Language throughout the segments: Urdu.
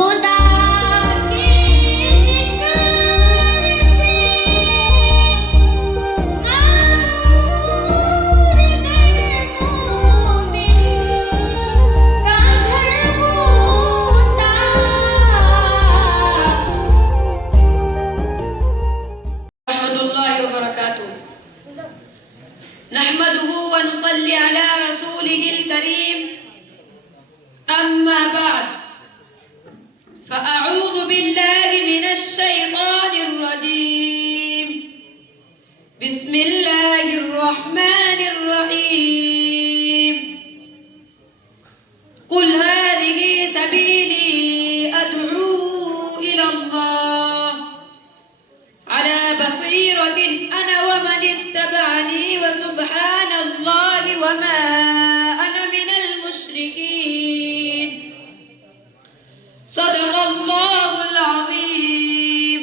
خدا کے ذکر سے نور در مومن کا گھر ہوتا. ورحمۃ اللہ وبرکاتہ. نحمده ونصلي على رسوله الكريم. أما بعد فأعوذ بالله من الشيطان الرجيم. بسم الله الرحمن الرحيم. قل هذه سبيلي أدعو إلى الله على بصيرة أنا ومن اتبعني وسبحان الله وما أنا من المشركين. صدق الله العظيم.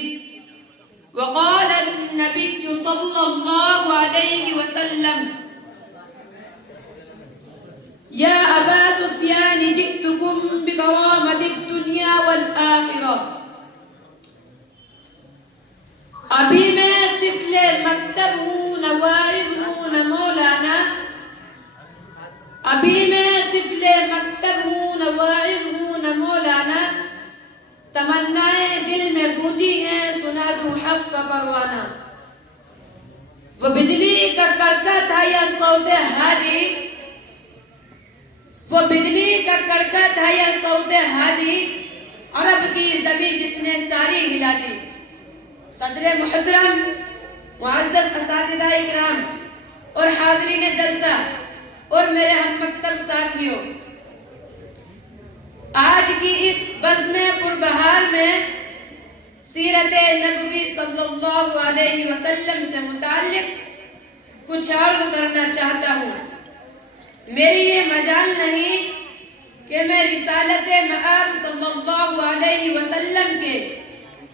وقال النبي صلى الله عليه وسلم: يا أبا سفيان جئتكم بكرامة الدنيا والآخرة. ابھی میں طفل مکتب ہوں نواعظ ہوں نہ مولانا. ابھی میں طفل مکتب ہوں نواعظ ہوں نہ مولانا. تمنائیں دل میں گونجی ہیں سنا دوں حق کا پروانہ. وہ بجلی کا کڑکا تھا یا صوت ہادی. وہ بجلی کا کڑکا تھا یا صوت ہادی. عرب کی زمین جس نے ساری ہلا دی. صدر محترم، معزز اساتذہ اکرام اور حاضرین جلسہ اور میرے ہم مکتب ساتھیوں، آج کی اس بزم پربہار میں سیرت نبوی صلی اللہ علیہ وسلم سے متعلق کچھ عرض کرنا چاہتا ہوں. میری یہ مجال نہیں کہ میں رسالت مآب صلی اللہ علیہ وسلم کے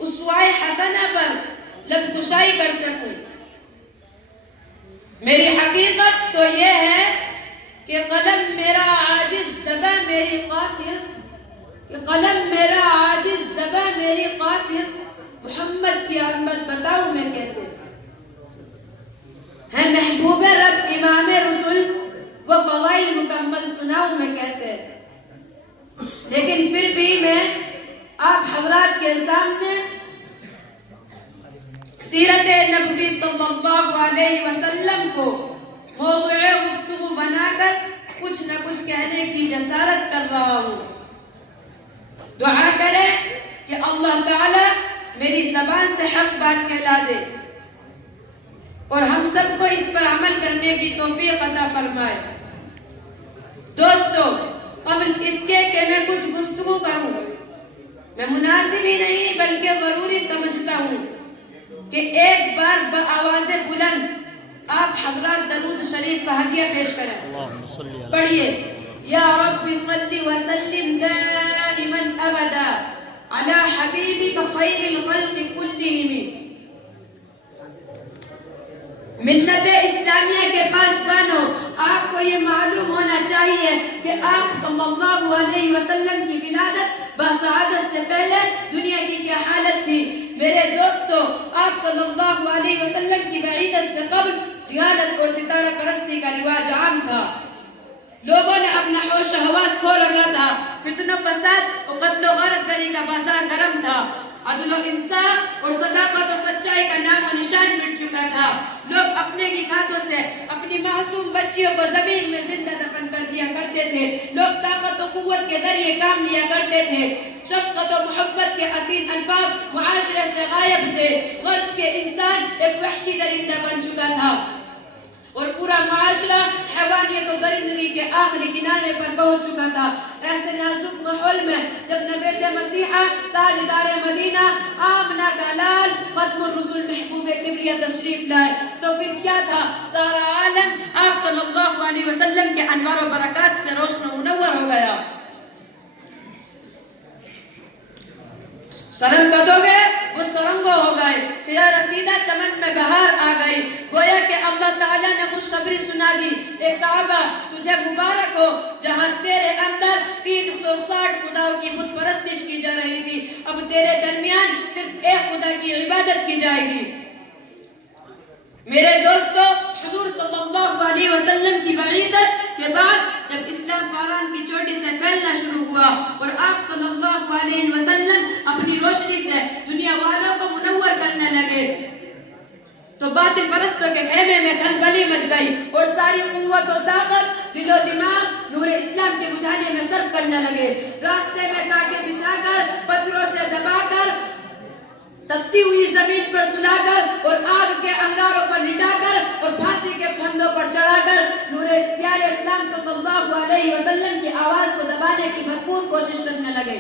اسوہ حسنہ پر لب کشائی کر سکوں. میری حقیقت تو یہ ہے کہ قلم میرا عاجز زباں میری قاصر، محمد کی عظمت بتاؤں میں کیسے. ہے محبوب رب امام رسول وہ فضائل مکمل سناؤں میں کیسے. لیکن پھر بھی میں آپ حضرات کے سامنے سیرت نبوی صلی اللہ علیہ وسلم کو موضوع گفتگو بنا کر کچھ نہ کچھ کہنے کی جسارت کر رہا ہوں. دعا کریں کہ اللہ تعالی میری زبان سے حق بات کہلا دے اور ہم سب کو اس پر عمل کرنے کی توفیق عطا فرمائے. دوستو، قبل اس کے کہ میں کچھ گفتگو کروں، میں مناسب ہی نہیں بلکہ ضروری سمجھتا ہوں کہ ایک بار بآواز بلند آپ حضرات درود شریف کا ہدیہ پیش کریں. پڑھیے: یا رب صلی وسلم دائما ابدا علی حبیبک خیر الخلق کلہم. ملت اسلامیہ کے پاسبانوں، آپ کو یہ معلوم ہونا چاہیے کہ آپ صلی اللہ علیہ وسلم کی ولادت بسعادت سے پہلے دنیا کی کیا حالت تھی. میرے دوستو، آپ صلی اللہ علیہ وسلم کی بعثت سے قبل جہالت اور ستارہ پرستی کا رواج عام تھا. لوگوں نے اپنا ہوش و حواس کھو رکھا تھا. فتن و فساد اور قتل و غارت گری کا بازار گرم تھا. عدل و انصاف اور صداقت و سچائی کا نام و نشان مٹ چکا تھا. لوگ اپنے ہی ہاتھوں سے اپنی معصوم بچیوں کو زمین میں زندہ دفن کر دیا کرتے تھے. لوگ طاقت و قوت کے ذریعے کام لیا کرتے تھے. شفقت و محبت کے حسین الفاظ معاشرے سے غائب تھے. غرض کے انسان ایک وحشی درندہ بن چکا تھا اور پورا معاشرہ حیوانیت و درندگی کے آخری کنارے پر پہنچ چکا تھا. ایسے نازک ماحول میں جب نبیت مسیحہ تاجدار مدینہ آمنہ کا لال ختم الرسول محبوب کبریہ تشریف لائے تو پھر کیا تھا؟ سارا عالم آپ صلی اللہ علیہ وسلم کے انوار و برکات سے روشن و منور ہو گیا. سرنگ کدو گئے وہ سرنگو ہو گئے. خدا رسیدہ چمن میں بہار آ گئی. گویا کہ اللہ تعالیٰ نے خوشخبری سنا دی: اے کعبہ تجھے مبارک ہو، جہاں تیرے اندر 360 خداؤں کی بت پرستش کی جا رہی تیرے درمیان صرف ایک خدا کی عبادت کی جائے گی۔ میرے دوستو، حضور صلی اللہ علیہ وسلم کی بعثت کے بعد جب اسلام فاران کی چوٹی سے پھیلنا شروع ہوا اور آپ صلی اللہ علیہ وسلم اپنی روشنی سے دنیا والوں کو منور کرنے لگے تو باطل پرستوں کے خیمے میں کھلبلی مچ گئی اور ساری قوت و طاقت، دل و دماغ نور اسلام کے بجھانے میں صرف کرنے لگے۔ راستے میں کانٹے بچھا کر، پتھروں سے دبا کر، تپتی ہوئی زمین پر سلا کر اور آگ کے انگاروں پر لٹا کر اور پھانسی کے پھندوں پر چڑھا کر نور پیارے اسلام صلی اللہ علیہ وسلم کی آواز کو دبانے کی بھرپور کوشش کرنے لگے،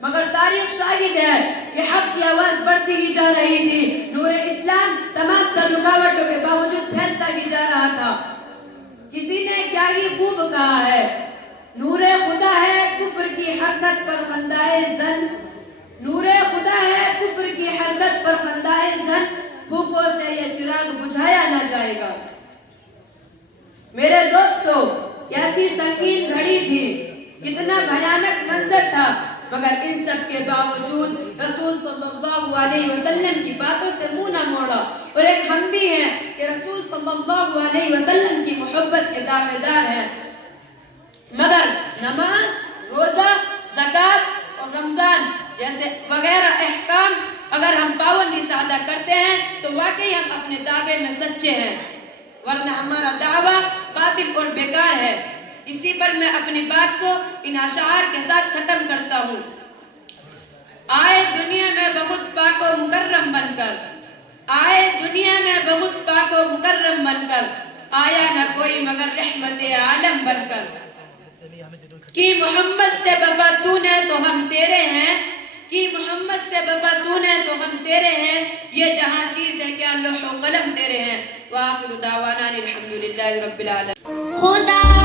مگر تاریخ شاہد ہے کہ حق کی آواز بڑھتی ہی جا رہی تھی۔ نور اسلام تمام تر رکاوٹوں کے باوجود پھیلتا ہی جا رہا تھا۔ کسی نے کیا ہی خوب کہا ہے، نور خدا ہے کفر کی حرکت پر خندائے زن، نور خدا ہے کفر کی حرکت پر خندائے زن، بھوکوں سے یہ چراغ بجھایا نہ جائے گا۔ میرے دوستو، کیسی سنگین گھڑی تھی، کتنا بھیانک منظر تھا، مگر ان سب کے باوجود رسول صلی اللہ علیہ وسلم کی باتوں سے منہ نہ موڑا۔ اور ایک ہم بھی ہیں کہ رسول صلی اللہ علیہ وسلم کی محبت کے دعوے دار ہیں، مگر نماز، روزہ، زکوٰۃ اور رمضان جیسے وغیرہ احکام اگر ہم پابندی سے ادا کرتے ہیں تو واقعی ہم اپنے دعوے میں سچے ہیں، ورنہ ہمارا دعویٰ باطل اور بیکار ہے۔ اسی پر میں اپنی بات کو ان اشعار کے ساتھ ختم کرتا ہوں۔ آئے دنیا میں بہت پاک و مکرم بن کر، آئے دنیا میں بہت پاک و مکرم بن کر، آیا نہ کوئی مگر رحمت عالم بن کر۔ کہ محمد سے وفا تو نے تو ہم تیرے ہیں، کہ محمد سے وفا تو نے تو ہم تیرے ہیں، یہ جہاں چیز ہے کیا لوح و قلم تیرے ہیں۔ وآخر دعوانا الحمدللہ رب العالمین۔ خدا